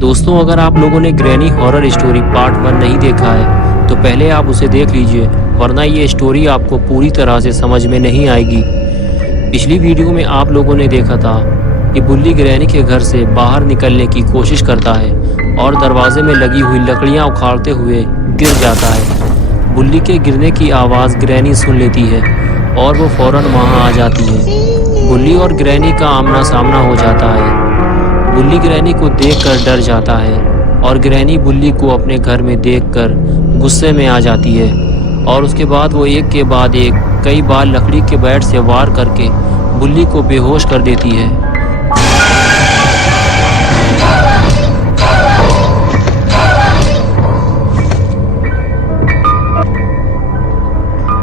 दोस्तों, अगर आप लोगों ने ग्रैनी हॉरर स्टोरी पार्ट 1 नहीं देखा है तो पहले आप उसे देख लीजिए, वरना ये स्टोरी आपको पूरी तरह से समझ में नहीं आएगी। पिछली वीडियो में आप लोगों ने देखा था कि बुल्ली ग्रैनी के घर से बाहर निकलने की कोशिश करता है और दरवाजे में लगी हुई लकड़ियां उखाड़ते हुए गिर जाता है। बुल्ली के गिरने की आवाज़ ग्रैनी सुन लेती है और वो फौरन वहां आ जाती है। बुल्ली और ग्रैनी का आमना सामना हो जाता है। बुल्ली ग्रैनी को देखकर डर जाता है और ग्रैनी बुल्ली को अपने घर में देखकर गुस्से में आ जाती है और उसके बाद वो एक के बाद एक कई बार लकड़ी के बैट से वार करके बुल्ली को बेहोश कर देती है।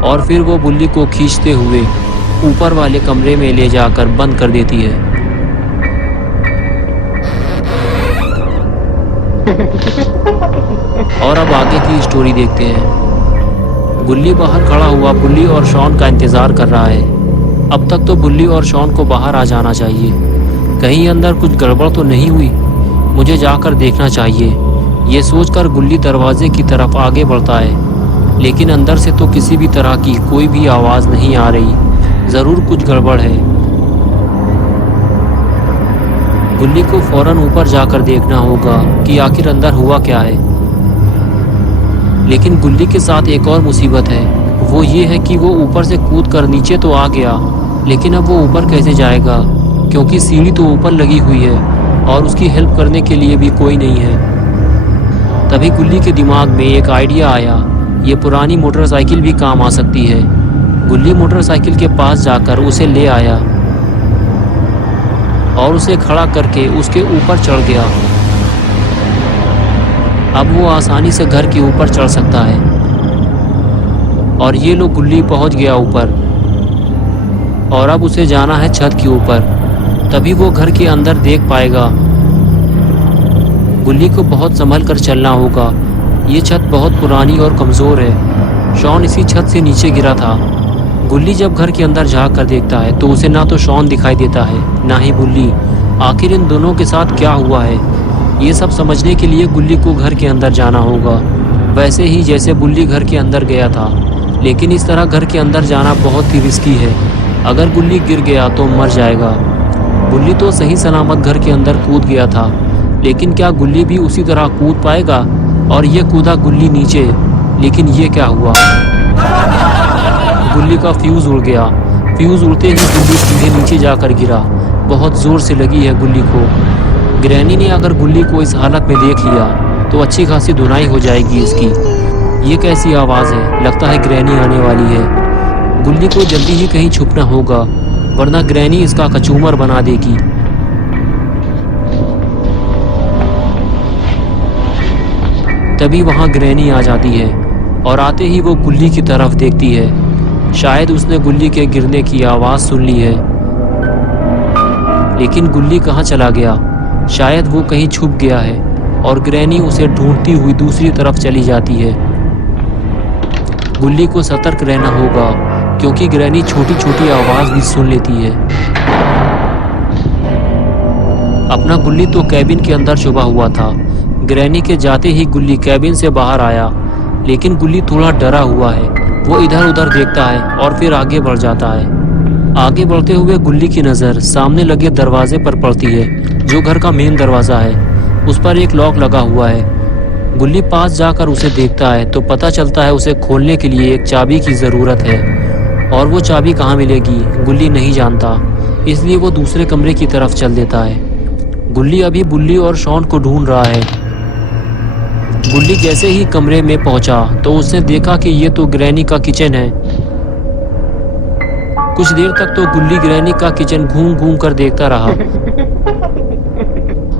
और फिर वो बुल्ली को खींचते हुए ऊपर वाले कमरे में ले जाकर बंद कर देती है। और अब आगे की स्टोरी देखते हैं। बुल्ली बाहर खड़ा हुआ बुल्ली और शॉन का इंतजार कर रहा है। अब तक तो बुल्ली और शॉन को बाहर आ जाना चाहिए। कहीं अंदर कुछ गड़बड़ तो नहीं हुई, मुझे जाकर देखना चाहिए। ये सोचकर बुल्ली दरवाजे की तरफ आगे बढ़ता है, लेकिन अंदर से तो किसी भी तरह की कोई भी आवाज़ नहीं आ रही। ज़रूर कुछ गड़बड़ है। बुल्ली को फौरन ऊपर जाकर देखना होगा कि आखिर अंदर हुआ क्या है। लेकिन बुल्ली के साथ एक और मुसीबत है, वो ये है कि वो ऊपर से कूद कर नीचे तो आ गया, लेकिन अब वो ऊपर कैसे जाएगा, क्योंकि सीढ़ी तो ऊपर लगी हुई है और उसकी हेल्प करने के लिए भी कोई नहीं है। तभी बुल्ली के दिमाग में एक आइडिया आया, ये पुरानी मोटरसाइकिल भी काम आ सकती है। बुल्ली मोटरसाइकिल के पास जाकर उसे ले आया और उसे खड़ा करके उसके ऊपर चढ़ गया। अब वो आसानी से घर के ऊपर चढ़ सकता है। और ये लो बुल्ली पहुंच गया ऊपर और अब उसे जाना है छत के ऊपर, तभी वो घर के अंदर देख पाएगा। बुल्ली को बहुत संभल कर चलना होगा, ये छत बहुत पुरानी और कमज़ोर है। शॉन इसी छत से नीचे गिरा था। बुल्ली जब घर के अंदर झाँक कर देखता है तो उसे ना तो शॉन दिखाई देता है ना ही बुल्ली। आखिर इन दोनों के साथ क्या हुआ है, ये सब समझने के लिए बुल्ली को घर के अंदर जाना होगा, वैसे ही जैसे बुल्ली घर के अंदर गया था। लेकिन इस तरह घर के अंदर जाना बहुत ही रिस्की है। अगर बुल्ली गिर गया तो मर जाएगा। बुल्ली तो सही सलामत घर के अंदर कूद गया था, लेकिन क्या गुल्ली भी उसी तरह कूद पाएगा? और ये कूदा गुल्ली नीचे, लेकिन ये क्या हुआ? गुल्ली का फ्यूज़ उड़ गया। फ्यूज़ उड़ते ही गुल्ली सीधे नीचे जाकर गिरा। बहुत ज़ोर से लगी है गुल्ली को। ग्रैनी ने अगर गुल्ली को इस हालत में देख लिया तो अच्छी खासी धुनाई हो जाएगी इसकी। ये कैसी आवाज़ है? लगता है ग्रैनी आने वाली है। गुल्ली को जल्दी ही कहीं छुपना होगा, वरना ग्रैनी इसका कचूमर बना देगी। तभी वहाँ ग्रैनी आ जाती है और आते ही वो गुल्ली की तरफ देखती है। शायद उसने गुल्ली के गिरने की आवाज़ सुन ली है, लेकिन गुल्ली कहाँ चला गया? शायद वो कहीं छुप गया है और ग्रैनी उसे ढूंढती हुई दूसरी तरफ चली जाती है। गुल्ली को सतर्क रहना होगा, क्योंकि ग्रैनी छोटी छोटी आवाज़ भी सुन लेती है। अपना गुल्ली तो कैबिन के अंदर छुपा हुआ था। ग्रैनी के जाते ही गुल्ली कैबिन से बाहर आया, लेकिन गुल्ली थोड़ा डरा हुआ है। वो इधर उधर देखता है और फिर आगे बढ़ जाता है। आगे बढ़ते हुए गुल्ली की नज़र सामने लगे दरवाजे पर पड़ती है, जो घर का मेन दरवाज़ा है। उस पर एक लॉक लगा हुआ है। गुल्ली पास जाकर उसे देखता है तो पता चलता है उसे खोलने के लिए एक चाबी की ज़रूरत है, और वो चाबी कहाँ मिलेगी गुल्ली नहीं जानता, इसलिए वो दूसरे कमरे की तरफ चल देता है। गुल्ली अभी बुल्ली और शॉन को ढूंढ रहा है। गुल्ली जैसे ही कमरे में पहुंचा तो उसने देखा कि ये तो ग्रैनी का किचन है। कुछ देर तक तो गुल्ली ग्रैनी का किचन घूम घूम कर देखता रहा,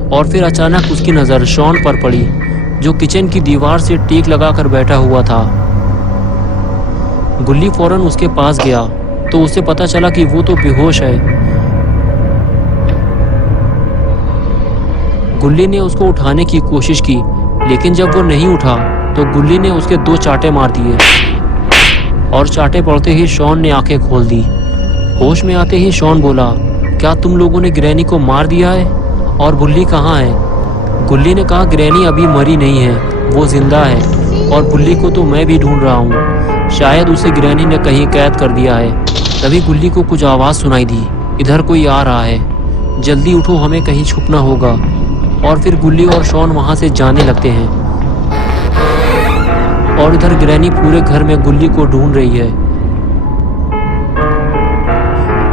और फिर अचानक उसकी नज़र शॉन पर पड़ी, जो किचन की दीवार से टीक लगाकर बैठा हुआ था। गुल्ली फौरन उसके पास गया तो उसे पता चला कि वो तो बेहोश है। गुल्ली ने उसको उठाने की कोशिश की, लेकिन जब वो नहीं उठा तो गुल्ली ने उसके 2 चांटे मार दिए, और चांटे पड़ते ही शॉन ने आंखें खोल दी। होश में आते ही शॉन बोला, क्या तुम लोगों ने ग्रैनी को मार दिया है? और बुल्ली कहाँ है? गुल्ली ने कहा, ग्रैनी अभी मरी नहीं है, वो जिंदा है और बुल्ली को तो मैं भी ढूंढ रहा हूँ। शायद उसे ग्रैनी ने कहीं कैद कर दिया है। तभी गुल्ली को कुछ आवाज़ सुनाई दी, इधर कोई आ रहा है, जल्दी उठो, हमें कहीं छुपना होगा। और फिर गुल्ली और शॉन वहाँ से जाने लगते हैं और इधर ग्रैनी पूरे घर में गुल्ली को ढूंढ रही है।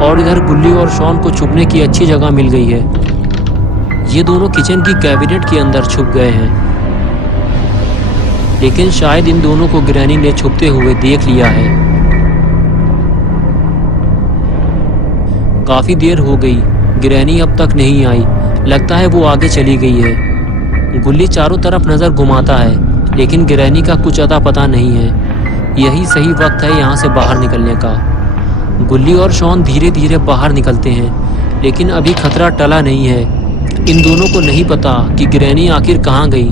और इधर गुल्ली और शॉन को छुपने की अच्छी जगह मिल गई है। ये दोनों किचन की कैबिनेट के अंदर छुप गए हैं, लेकिन शायद इन दोनों को ग्रैनी ने छुपते हुए देख लिया है। काफी देर हो गई, ग्रैनी अब तक नहीं आई। लगता है वो आगे चली गई है। गुल्ली चारों तरफ नजर घुमाता है, लेकिन ग्रैनी का कुछ अता पता नहीं है। यही सही वक्त है यहाँ से बाहर निकलने का। गुल्ली और शॉन धीरे धीरे बाहर निकलते हैं, लेकिन अभी खतरा टला नहीं है। इन दोनों को नहीं पता कि ग्रैनी आखिर कहाँ गई।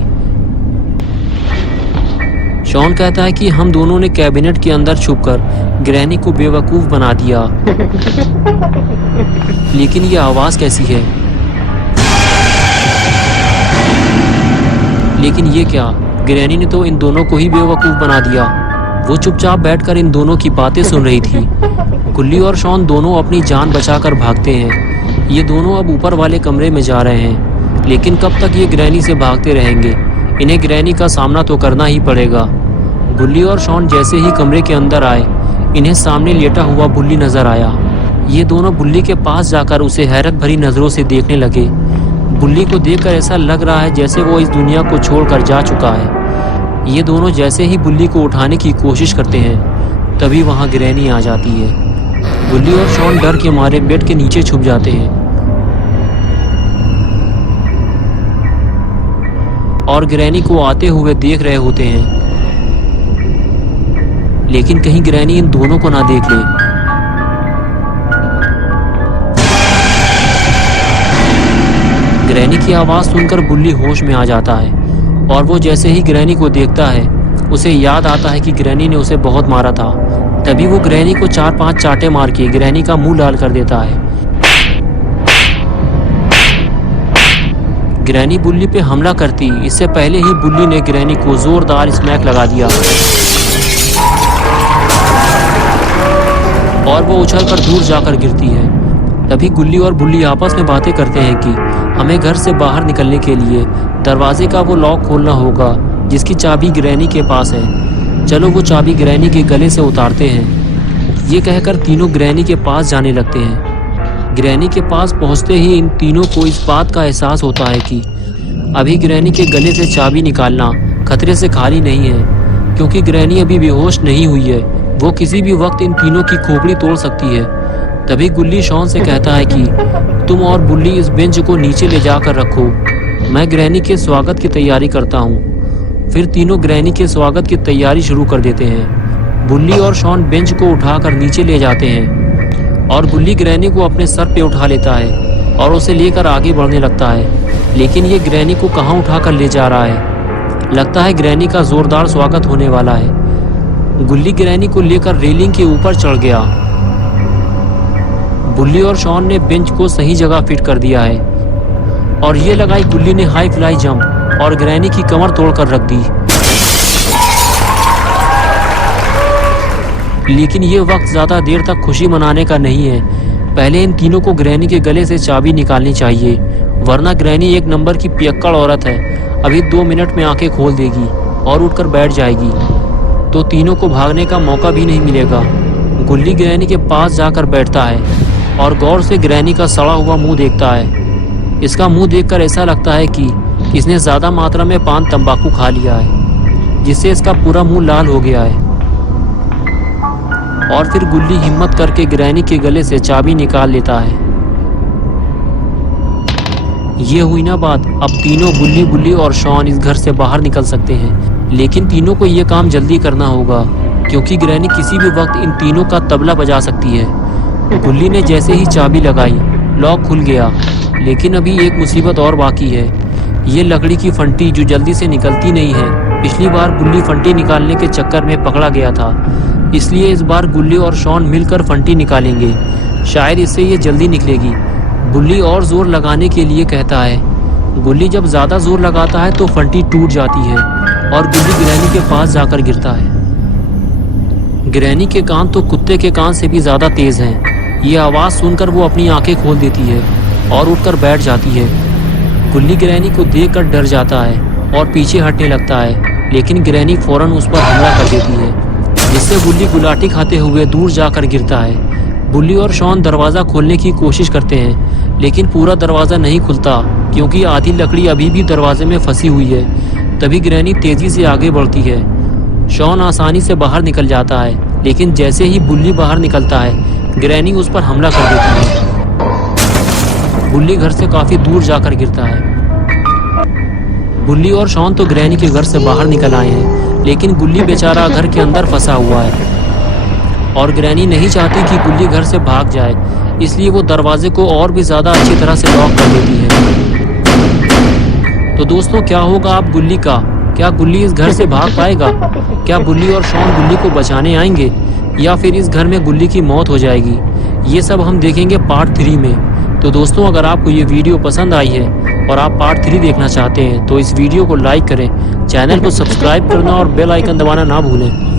शॉन कहता है कि हम दोनों ने कैबिनेट के अंदर छुपकर ग्रैनी को बेवकूफ बना दिया। लेकिन ये आवाज कैसी है? लेकिन ये क्या? ग्रैनी ने तो इन दोनों को ही बेवकूफ बना दिया। वो चुपचाप बैठकर इन दोनों की बातें सुन रही थी। गुल्ली और शॉन दोनों अपनी जान बचाकर भागते हैं। ये दोनों अब ऊपर वाले कमरे में जा रहे हैं, लेकिन कब तक ये ग्रैनी से भागते रहेंगे? इन्हें ग्रैनी का सामना तो करना ही पड़ेगा। गुल्ली और शॉन जैसे ही कमरे के अंदर आए, इन्हें सामने लेटा हुआ बुल्ली नजर आया। ये दोनों बुल्ली के पास जाकर उसे हैरत भरी नजरों से देखने लगे। बुल्ली को देखकर ऐसा लग रहा है जैसे वो इस दुनिया को छोड़कर जा चुका है। ये दोनों जैसे ही बुल्ली को उठाने की कोशिश करते हैं, तभी वहां ग्रैनी आ जाती है। बुल्ली और शॉन डर के मारे बेड के नीचे छुप जाते हैं और ग्रैनी को आते हुए देख रहे होते हैं, लेकिन कहीं ग्रैनी इन दोनों को ना देख ले। ग्रैनी की आवाज सुनकर बुल्ली होश में आ जाता है और वो जैसे ही ग्रैनी को देखता है, उसे याद आता है कि ग्रैनी ने उसे बहुत मारा था। तभी वो ग्रैनी को 4-5 चाटे मार के ग्रैनी का मुंह लाल कर देता है। ग्रैनी बुल्ली पे हमला करती इससे पहले ही बुल्ली ने ग्रैनी को जोरदार स्मैक लगा दिया और वो उछलकर दूर जाकर गिरती है। तभी गुल्ली और बुल्ली आपस में बातें करते हैं कि हमें घर से बाहर निकलने के लिए दरवाजे का वो लॉक खोलना होगा जिसकी चाबी ग्रैनी के पास है। चलो वो चाबी ग्रैनी के गले से उतारते हैं। ये कहकर तीनों ग्रैनी के पास जाने लगते हैं। ग्रैनी के पास पहुंचते ही इन तीनों को इस बात का एहसास होता है कि अभी ग्रैनी के गले से चाबी निकालना खतरे से खाली नहीं है, क्योंकि ग्रैनी अभी बेहोश नहीं हुई है। वो किसी भी वक्त इन तीनों की खोपड़ी तोड़ सकती है। तभी गुल्ली शॉन से कहता है कि तुम और बुल्ली इस बेंच को नीचे ले जाकर रखो, मैं ग्रैनी के स्वागत की तैयारी करता हूँ। फिर तीनों ग्रैनी के स्वागत की तैयारी शुरू कर देते हैं। बुल्ली और शॉन बेंच को उठाकर नीचे ले जाते हैं और बुल्ली ग्रैनी को अपने सर पे उठा लेता है और उसे लेकर आगे बढ़ने लगता है। लेकिन ये ग्रैनी को कहाँ उठाकर ले जा रहा है? लगता है ग्रैनी का जोरदार स्वागत होने वाला है। गुल्ली ग्रैनी को लेकर रेलिंग के ऊपर चढ़ गया। बुल्ली और शॉन ने बेंच को सही जगह फिट कर दिया है और ये लगाई गुल्ली ने हाई फ्लाई जंप और ग्रैनी की कमर तोड़कर रख दी। लेकिन ये वक्त ज्यादा देर तक खुशी मनाने का नहीं है। पहले इन तीनों को ग्रैनी के गले से चाबी निकालनी चाहिए, वरना ग्रैनी एक नंबर की पियक्कड़ औरत है। अभी 2 मिनट में आंखें खोल देगी और उठकर बैठ जाएगी, तो तीनों को भागने का मौका भी नहीं मिलेगा। गुल्ली ग्रैनी के पास जाकर बैठता है और गौर से ग्रैनी का सड़ा हुआ मुंह देखता है। इसका मुंह देखकर ऐसा लगता है कि इसने ज्यादा मात्रा में पान तंबाकू खा लिया है, जिससे इसका पूरा मुंह लाल हो गया है। और फिर गुल्ली हिम्मत करके ग्रैनी के गले से चाबी निकाल लेता है। ये हुई ना बात। अब तीनों बुल्ली और शॉन इस घर से बाहर निकल सकते हैं, लेकिन तीनों को ये काम जल्दी करना होगा, क्योंकि ग्रैनी किसी भी वक्त इन तीनों का तबला बजा सकती है। गुल्ली ने जैसे ही चाबी लगाई, लॉक खुल गया। लेकिन अभी एक मुसीबत और बाकी है, ये लकड़ी की फंटी जो जल्दी से निकलती नहीं है। पिछली बार गुल्ली फंटी निकालने के चक्कर में पकड़ा गया था, इसलिए इस बार गुल्ली और शॉन मिलकर फंटी निकालेंगे। शायद इससे ये जल्दी निकलेगी। गुल्ली और जोर लगाने के लिए कहता है, गुल्ली जब ज़्यादा जोर लगाता है तो फंटी टूट जाती है और गुल्ली ग्रैनी के पास जाकर गिरता है। ग्रैनी के कान तो कुत्ते के कान से भी ज़्यादा तेज़ हैं। ये आवाज़ सुनकर वो अपनी आंखें खोल देती है और उठकर बैठ जाती है। गुल्ली ग्रैनी को देखकर डर जाता है और पीछे हटने लगता है, लेकिन ग्रैनी फ़ौरन उस पर हमला कर देती है, जिससे गुल्ली गुलाटी खाते हुए दूर जाकर गिरता है। बुल्ली और शॉन दरवाज़ा खोलने की कोशिश करते हैं, लेकिन पूरा दरवाज़ा नहीं खुलता क्योंकि आधी लकड़ी अभी भी दरवाजे में फंसी हुई है। तभी ग्रैनी तेज़ी से आगे बढ़ती है। शॉन आसानी से बाहर निकल जाता है, लेकिन जैसे ही बुल्ली बाहर निकलता है, ग्रैनी उस पर हमला कर देती है। बुल्ली घर से काफ़ी दूर जाकर गिरता है। बुल्ली और शॉन तो ग्रैनी के घर से बाहर निकल आए हैं, लेकिन गुल्ली बेचारा घर के अंदर फंसा हुआ है और ग्रैनी नहीं चाहती कि गुल्ली घर से भाग जाए, इसलिए वो दरवाजे को और भी ज़्यादा अच्छी तरह से लॉक कर देती है। तो दोस्तों, क्या होगा अब गुल्ली का? क्या गुल्ली इस घर से भाग पाएगा? क्या बुल्ली और शॉन गुल्ली को बचाने आएंगे या फिर इस घर में गुल्ली की मौत हो जाएगी? ये सब हम देखेंगे पार्ट 3 में। तो दोस्तों, अगर आपको ये वीडियो पसंद आई है और आप पार्ट 3 देखना चाहते हैं तो इस वीडियो को लाइक करें, चैनल को सब्सक्राइब करना और बेल आइकन दबाना ना भूलें।